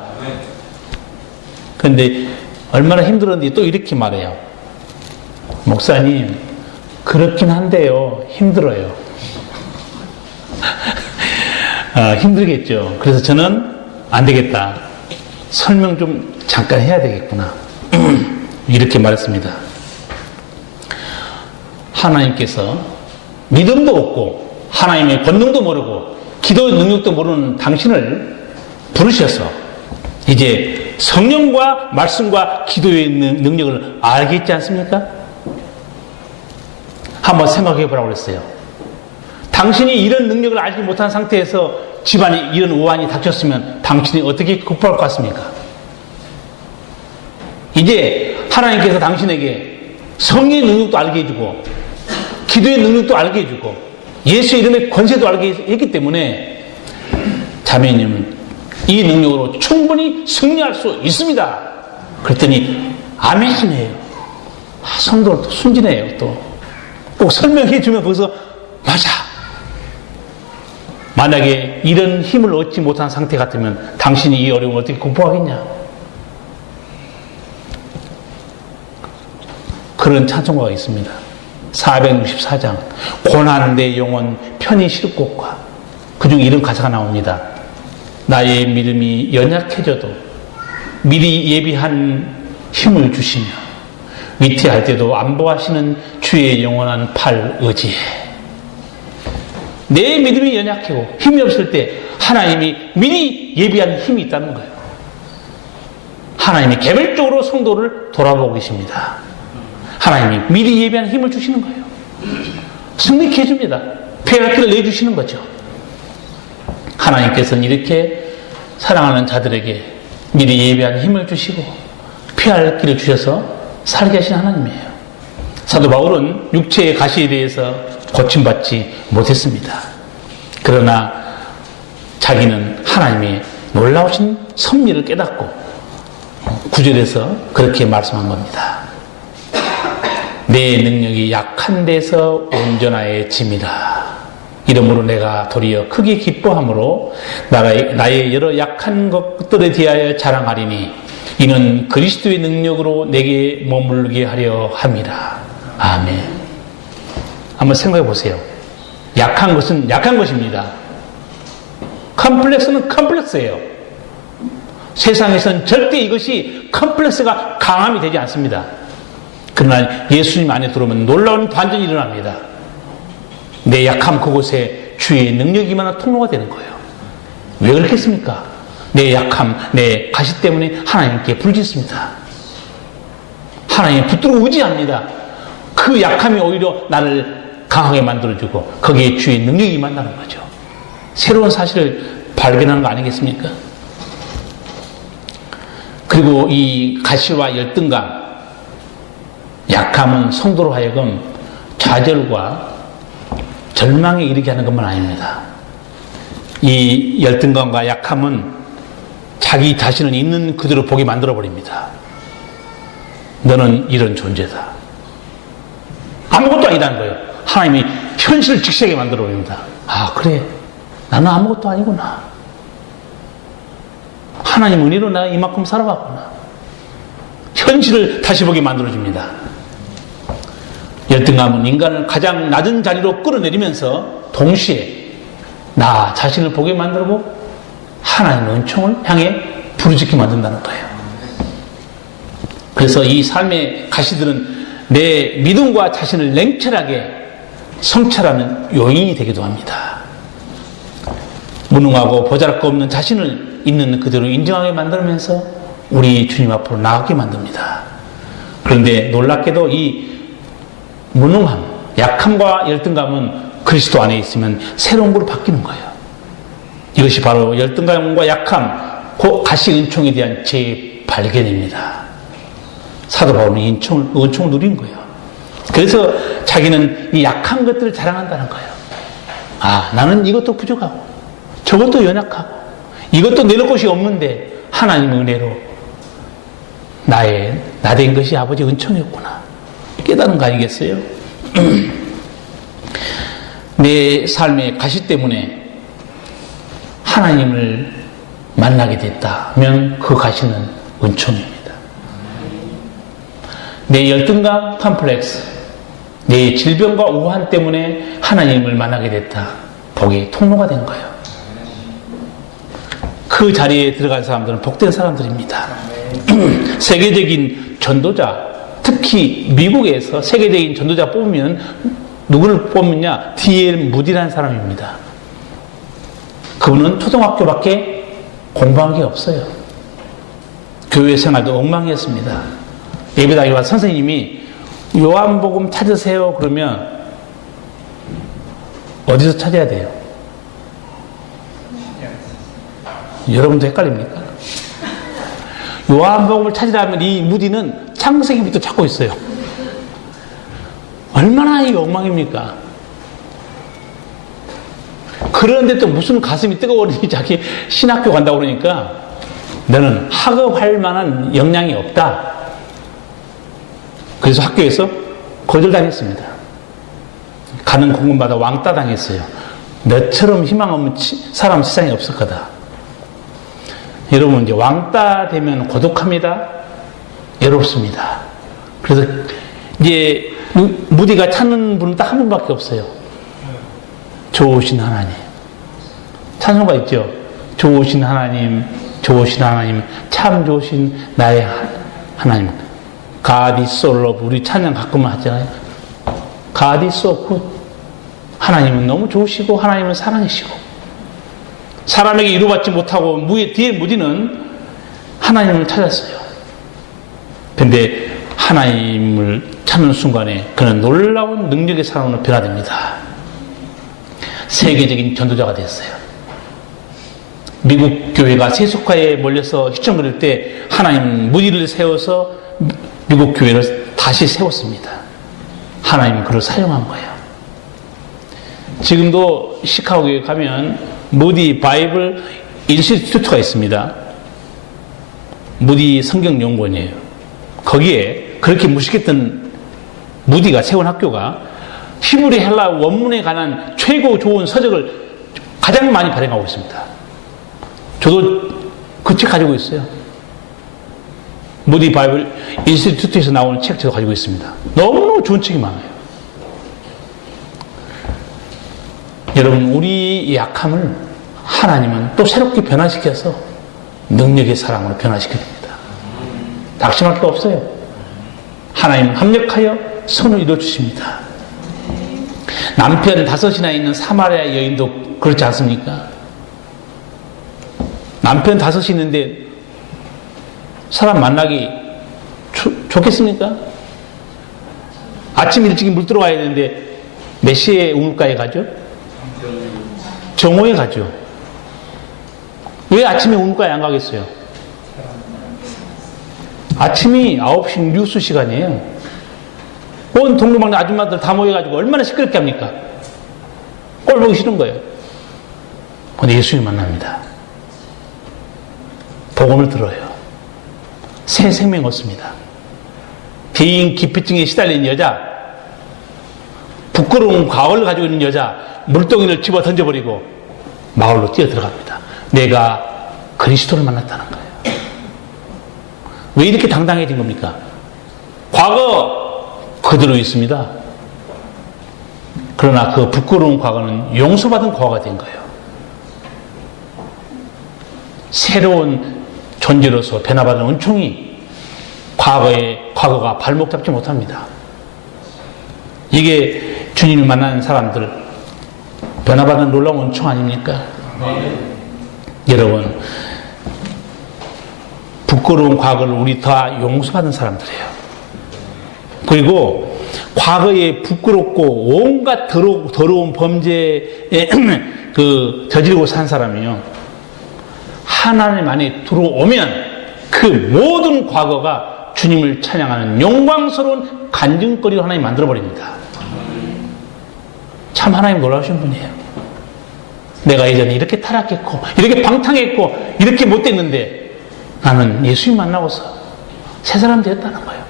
그런데 얼마나 힘들었는지 또 이렇게 말해요. 목사님, 그렇긴 한데요, 힘들어요. 힘들겠죠. 그래서 저는 안 되겠다. 설명 좀 잠깐 해야 되겠구나. 이렇게 말했습니다. 하나님께서 믿음도 없고 하나님의 권능도 모르고 기도의 능력도 모르는 당신을 부르셔서 이제 성령과 말씀과 기도의 능력을 알겠지 않습니까? 한번 생각해 보라고 그랬어요. 당신이 이런 능력을 알지 못한 상태에서 집안에 이런 우환이 닥쳤으면 당신이 어떻게 극복할 것 같습니까? 이제 하나님께서 당신에게 성령의 능력도 알게 해주고 기도의 능력도 알게 해주고 예수의 이름의 권세도 알게 했기 때문에 자매님, 이 능력으로 충분히 승리할 수 있습니다. 그랬더니 아멘이에요. 성도는 또 순진해요. 또 꼭 설명해 주면 거기서 맞아. 만약에 이런 힘을 얻지 못한 상태 같으면 당신이 이 어려움을 어떻게 극복하겠냐? 그런 찬송가가 있습니다. 464장 고난 내 영혼 편히 쉴 곳과 그중에 이런 가사가 나옵니다. 나의 믿음이 연약해져도 미리 예비한 힘을 주시며 위태할 때도 안보하시는 주의 영원한 팔 의지해. 내 믿음이 연약하고 힘이 없을 때 하나님이 미리 예비한 힘이 있다는 거예요. 하나님이 개별적으로 성도를 돌아보고 계십니다. 하나님이 미리 예비한 힘을 주시는 거예요. 승리케 해줍니다. 피할 길을 내주시는 거죠. 하나님께서는 이렇게 사랑하는 자들에게 미리 예비한 힘을 주시고 피할 길을 주셔서 살게 하신 하나님이에요. 사도 바울은 육체의 가시에 대해서 고침받지 못했습니다. 그러나 자기는 하나님의 놀라우신 섭리를 깨닫고 9절에서 그렇게 말씀한 겁니다. 내 능력이 약한 데서 온전하의 짐이라. 이러므로 내가 도리어 크게 기뻐함으로 나의 여러 약한 것들에 대하여 자랑하리니 이는 그리스도의 능력으로 내게 머물게 하려 함이라. 아멘. 한번 생각해 보세요. 약한 것은 약한 것입니다. 컴플렉스는 컴플렉스예요. 세상에서는 절대 이것이 컴플렉스가 강함이 되지 않습니다. 그러나 예수님 안에 들어오면 놀라운 반전이 일어납니다. 내 약함 그곳에 주의 능력이 임하는 통로가 되는 거예요. 왜 그렇겠습니까? 내 약함, 내 가시 때문에 하나님께 부르짖습니다. 하나님이 붙들고 의지합니다. 그 약함이 오히려 나를 강하게 만들어주고 거기에 주의 능력이 임한다는 거죠. 새로운 사실을 발견하는 거 아니겠습니까? 그리고 이 가시와 열등감, 약함은 성도로 하여금 좌절과 절망에 이르게 하는 것만 아닙니다. 이 열등감과 약함은 자기 자신을 있는 그대로 보게 만들어버립니다. 너는 이런 존재다. 아무것도 아니라는 거예요. 하나님이 현실을 직시하게 만들어버립니다. 아, 그래. 나는 아무것도 아니구나. 하나님 은혜로 나 이만큼 살아봤구나. 현실을 다시 보게 만들어줍니다. 열등감은 인간을 가장 낮은 자리로 끌어내리면서 동시에 나 자신을 보게 만들고 하나님의 은총을 향해 부르짖게 만든다는 거예요. 그래서 이 삶의 가시들은 내 믿음과 자신을 냉철하게 성찰하는 요인이 되기도 합니다. 무능하고 보잘것 없는 자신을 있는 그대로 인정하게 만들면서 우리 주님 앞으로 나아가게 만듭니다. 그런데 놀랍게도 이 무능함, 약함과 열등감은 그리스도 안에 있으면 새로운 걸로 바뀌는 거예요. 이것이 바로 열등감과 약함, 그 가시 은총에 대한 재발견입니다. 사도 바울은 이 은총을 누린 거예요. 그래서 자기는 이 약한 것들을 자랑한다는 거예요. 아, 나는 이것도 부족하고 저것도 연약하고 이것도 내놓을 곳이 없는데 하나님의 은혜로 나 된 것이 아버지 은총이었구나 깨달은 거 아니겠어요? 내 삶의 가시 때문에 하나님을 만나게 됐다면 그 가시는 은총입니다. 내 열등감 컴플렉스, 내 질병과 우한 때문에 하나님을 만나게 됐다. 복의 통로가 된 거예요. 그 자리에 들어간 사람들은 복된 사람들입니다. 세계적인 전도자, 특히 미국에서 세계적인 전도자 뽑으면 누구를 뽑느냐? D.L. 무디라는 사람입니다. 그분은 초등학교밖에 공부한 게 없어요. 교회 생활도 엉망이었습니다. 예배당에 와서 선생님이 요한복음 찾으세요 그러면 어디서 찾아야 돼요? 여러분도 헷갈립니까? 요한복음을 찾으려면 이 무디는 창세기부터 찾고 있어요. 얼마나 이 엉망입니까? 그런데 또 무슨 가슴이 뜨거워지니 자기 신학교 간다고 그러니까 너는 학업할 만한 역량이 없다. 그래서 학교에서 거절당했습니다. 가는 공군마다 왕따 당했어요. 너처럼 희망 없는 사람 세상에 없을 거다. 여러분, 이제 왕따 되면 고독합니다. 외롭습니다. 그래서 이제 무디가 찾는 분은 딱 한 분밖에 없어요. 좋으신 하나님. 찬송가 있죠? 좋으신 하나님, 좋으신 하나님, 참 좋으신 나의 하나님. God is so love. 우리 찬양 가끔은 하잖아요. God is so good. 하나님은 너무 좋으시고 하나님은 사랑이시고 사람에게 이루받지 못하고 뒤에 무디는 하나님을 찾았어요. 근데 하나님을 찾는 순간에 그는 놀라운 능력의 사람으로 변화됩니다. 세계적인 전도자가 됐어요. 미국 교회가 세속화에 몰려서 휘청거릴 때 하나님은 무디를 세워서 미국 교회를 다시 세웠습니다. 하나님은 그를 사용한 거예요. 지금도 시카고에 가면 무디 바이블 인스티튜트가 있습니다. 무디 성경연구원이에요. 거기에 그렇게 무식했던 무디가 세운 학교가 히브리 헬라 원문에 관한 최고 좋은 서적을 가장 많이 발행하고 있습니다. 저도 그 책 가지고 있어요. 무디 바이블 인스티튜트에서 나오는 책 저도 가지고 있습니다. 너무너무 좋은 책이 많아요. 여러분, 우리 약함을 하나님은 또 새롭게 변화시켜서 능력의 사랑으로 변화시켜줍니다. 낙심할 게 없어요. 하나님은 합력하여 선을 이루어주십니다. 남편 5이나 있는 사마리아 여인도 그렇지 않습니까? 남편 5이 있는데 사람 만나기 좋겠습니까? 아침 일찍 물 들어와야 되는데 몇 시에 우물가에 가죠? 정오에 가죠. 왜 아침에 우물가에 안 가겠어요? 아침이 9시 뉴스 시간이에요. 온 동네방네 아줌마들 다 모여가지고 얼마나 시끄럽게 합니까? 꼴 보기 싫은 거예요. 근데 예수님 만납니다. 복음을 들어요. 새 생명 얻습니다. 비인기피증에 시달린 여자, 부끄러운 과거를 가지고 있는 여자, 물동이를 집어 던져버리고 마을로 뛰어 들어갑니다. 내가 그리스도를 만났다는 거예요. 왜 이렇게 당당해진 겁니까? 과거 그대로 있습니다. 그러나 그 부끄러운 과거는 용서받은 과거가 된 거예요. 새로운 존재로서 변화받은 은총이 과거가 발목 잡지 못합니다. 이게 주님을 만나는 사람들 변화받은 놀라운 은총 아닙니까? 여러분, 부끄러운 과거를 우리 다 용서받은 사람들이에요. 그리고 과거에 부끄럽고 온갖 더러운 범죄에 저지르고 산 사람이요, 하나님 안에 들어오면 그 모든 과거가 주님을 찬양하는 영광스러운 간증거리로 하나님 만들어버립니다. 참 하나님 놀라우신 분이에요. 내가 예전에 이렇게 타락했고 이렇게 방탕했고 이렇게 못됐는데 나는 예수님 만나고서 새 사람 되었다는 거예요.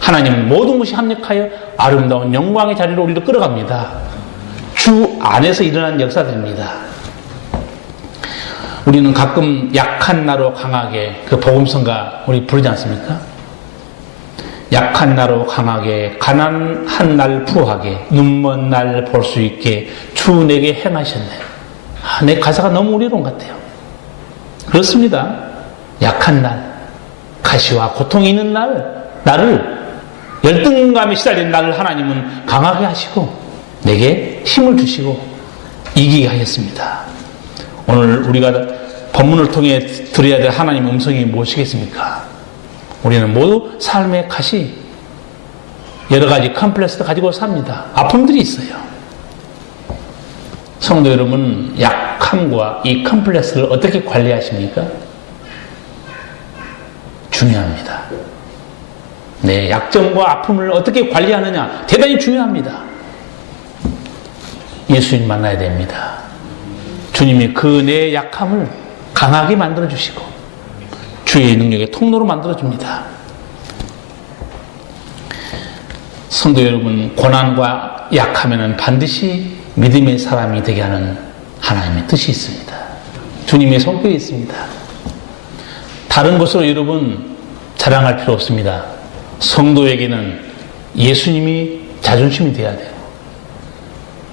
하나님은 모든 것이 합력하여 아름다운 영광의 자리로 우리를 끌어갑니다. 주 안에서 일어난 역사들입니다. 우리는 가끔 약한 나로 강하게 그 복음성가 우리 부르지 않습니까? 약한 나로 강하게 가난한 날 부하게 눈먼 날 볼 수 있게 주 내게 행하셨네. 내 가사가 너무 우리론 같아요. 그렇습니다. 약한 날, 가시와 고통이 있는 날, 나를 열등감에 시달린 나를 하나님은 강하게 하시고 내게 힘을 주시고 이기게 하셨습니다. 오늘 우리가 본문을 통해 들어야 될 하나님의 음성이 무엇이겠습니까? 우리는 모두 삶의 갓이 여러 가지 컴플렉스를 가지고 삽니다. 아픔들이 있어요. 성도 여러분, 약함과 이 컴플렉스를 어떻게 관리하십니까? 중요합니다. 내 약점과 아픔을 어떻게 관리하느냐 대단히 중요합니다. 예수님 만나야 됩니다. 주님이 그 내 약함을 강하게 만들어주시고 주의 능력의 통로로 만들어줍니다. 성도 여러분, 고난과 약하면 반드시 믿음의 사람이 되게 하는 하나님의 뜻이 있습니다. 주님의 손길이 있습니다. 다른 것으로 여러분 자랑할 필요 없습니다. 성도에게는 예수님이 자존심이 되어야 돼요.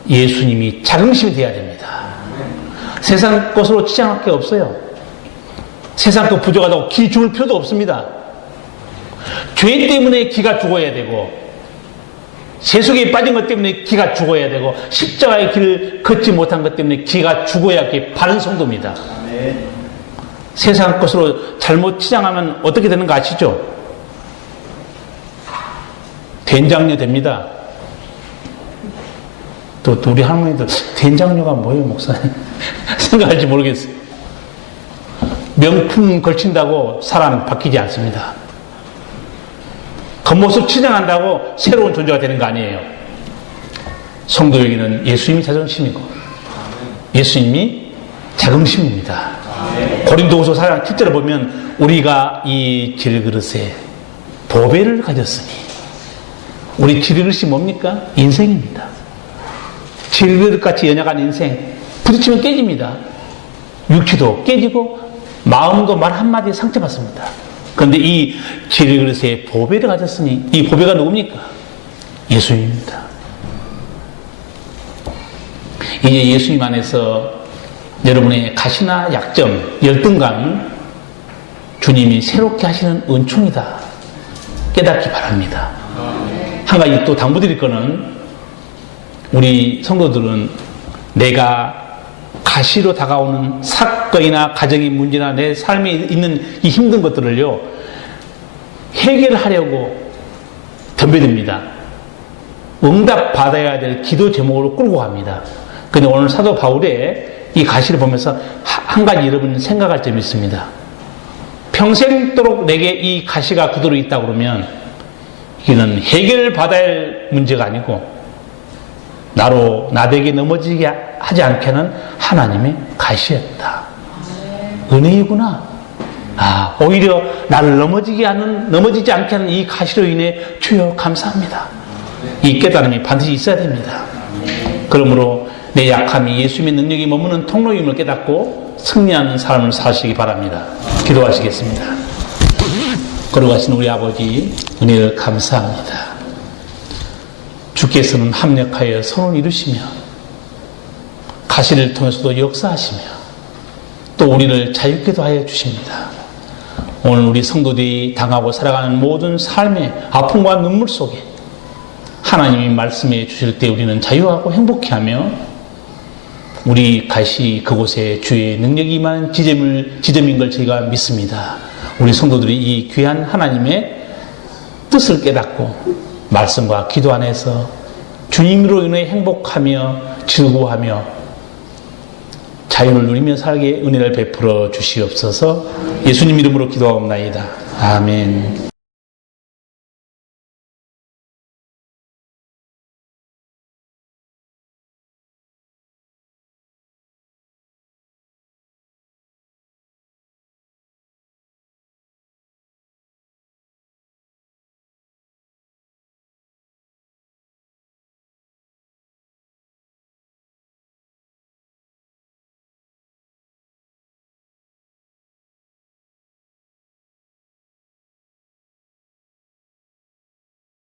예수님이 자긍심이 되어야 됩니다. 세상 것으로 치장할 게 없어요. 세상 것 부족하다고 기 죽을 필요도 없습니다. 죄 때문에 기가 죽어야 되고 세속에 빠진 것 때문에 기가 죽어야 되고 십자가의 길을 걷지 못한 것 때문에 기가 죽어야 바른 성도입니다. 세상 것으로 잘못 치장하면 어떻게 되는 거 아시죠? 된장녀 됩니다. 또 우리 할머니들 된장녀가 뭐예요, 목사님? 생각할지 모르겠어요. 명품 걸친다고 사람 바뀌지 않습니다. 겉모습 치장한다고 새로운 존재가 되는 거 아니에요. 성도에게는 예수님이 자존심이고 예수님이 자긍심입니다. 고린도후서 4장 7절을 보면 우리가 이 질그릇에 보배를 가졌으니, 우리 질그릇이 뭡니까? 인생입니다. 질그릇같이 연약한 인생, 부딪히면 깨집니다. 육체도 깨지고 마음도 말 한마디에 상처받습니다. 그런데 이 질그릇에 보배를 가졌으니, 이 보배가 누굽니까? 예수님입니다. 이제 예수님 안에서 여러분의 가시나 약점, 열등감, 주님이 새롭게 하시는 은총이다 깨닫기 바랍니다. 한 가지 또 당부드릴 거는, 우리 성도들은 내가 가시로 다가오는 사건이나 가정의 문제나 내 삶에 있는 이 힘든 것들을요, 해결하려고 덤벼듭니다. 응답 받아야 될 기도 제목으로 끌고 갑니다. 근데 오늘 사도 바울의 이 가시를 보면서 한 가지 여러분 생각할 점이 있습니다. 평생도록 내게 이 가시가 그대로 있다 그러면 이는 해결받아야 할 문제가 아니고 나되게 넘어지게 하지 않게 하는 하나님의 가시였다. 은혜이구나. 오히려 나를 넘어지지 않게 하는 이 가시로 인해 주여 감사합니다. 이 깨달음이 반드시 있어야 됩니다. 그러므로 내 약함이 예수님의 능력이 머무는 통로임을 깨닫고 승리하는 삶을 사시기 바랍니다. 기도하시겠습니다. 걸어가신 우리 아버지, 은혜를 감사합니다. 주께서는 합력하여 선을 이루시며 가시를 통해서도 역사하시며 또 우리를 자유케도 하여 주십니다. 오늘 우리 성도들이 당하고 살아가는 모든 삶의 아픔과 눈물 속에 하나님이 말씀해 주실 때 우리는 자유하고 행복해하며 우리 가시 그곳에 주의 능력이 임하는 지점인 걸 저희가 믿습니다. 우리 성도들이 이 귀한 하나님의 뜻을 깨닫고 말씀과 기도 안에서 주님으로 인해 행복하며 즐거워하며 자유를 누리며 살게 은혜를 베풀어 주시옵소서. 예수님 이름으로 기도하옵나이다. 아멘.